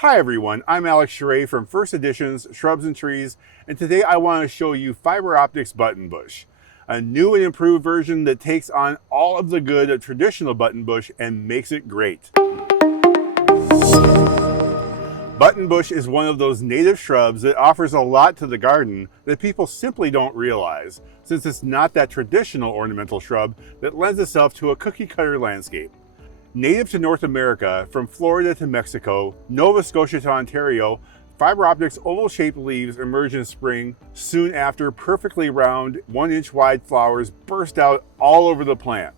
Hi everyone, I'm Alex Charay from First Editions Shrubs and Trees, and today I want to show you Fiber Optics Buttonbush, a new and improved version that takes on all of the good of traditional buttonbush and makes it great. Buttonbush is one of those native shrubs that offers a lot to the garden that people simply don't realize, since it's not that traditional ornamental shrub that lends itself to a cookie-cutter landscape. Native to North America, from Florida to Mexico, Nova Scotia to Ontario, Fiber Optics oval-shaped leaves emerge in spring. Soon after, perfectly round, 1-inch wide flowers burst out all over the plant.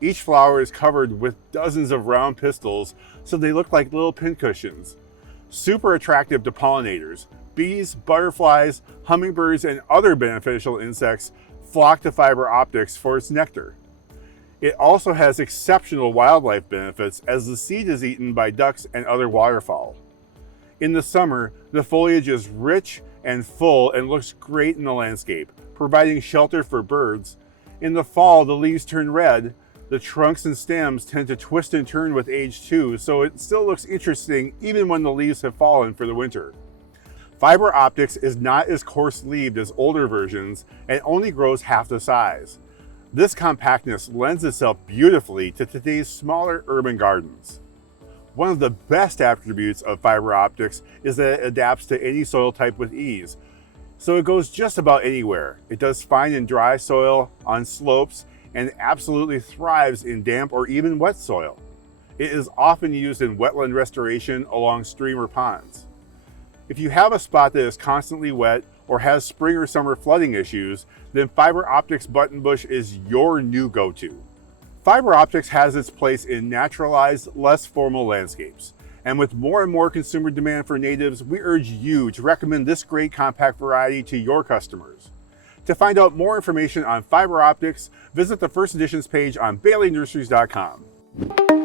Each flower is covered with dozens of round pistils, so they look like little pincushions. Super attractive to pollinators. Bees, butterflies, hummingbirds, and other beneficial insects flock to Fiber Optics for its nectar. It also has exceptional wildlife benefits as the seed is eaten by ducks and other waterfowl. In the summer, the foliage is rich and full and looks great in the landscape, providing shelter for birds. In the fall, the leaves turn red. The trunks and stems tend to twist and turn with age too, so it still looks interesting even when the leaves have fallen for the winter. Fiber Optics is not as coarse-leaved as older versions and only grows half the size. This compactness lends itself beautifully to today's smaller urban gardens. One of the best attributes of Fiber Optics is that it adapts to any soil type with ease. So it goes just about anywhere. It does fine in dry soil, on slopes, and absolutely thrives in damp or even wet soil. It is often used in wetland restoration along stream or ponds. If you have a spot that is constantly wet or has spring or summer flooding issues, then Fiber Optics Buttonbush is your new go-to. Fiber Optics has its place in naturalized, less formal landscapes. And with more and more consumer demand for natives, we urge you to recommend this great compact variety to your customers. To find out more information on Fiber Optics, visit the First Editions page on baileynurseries.com.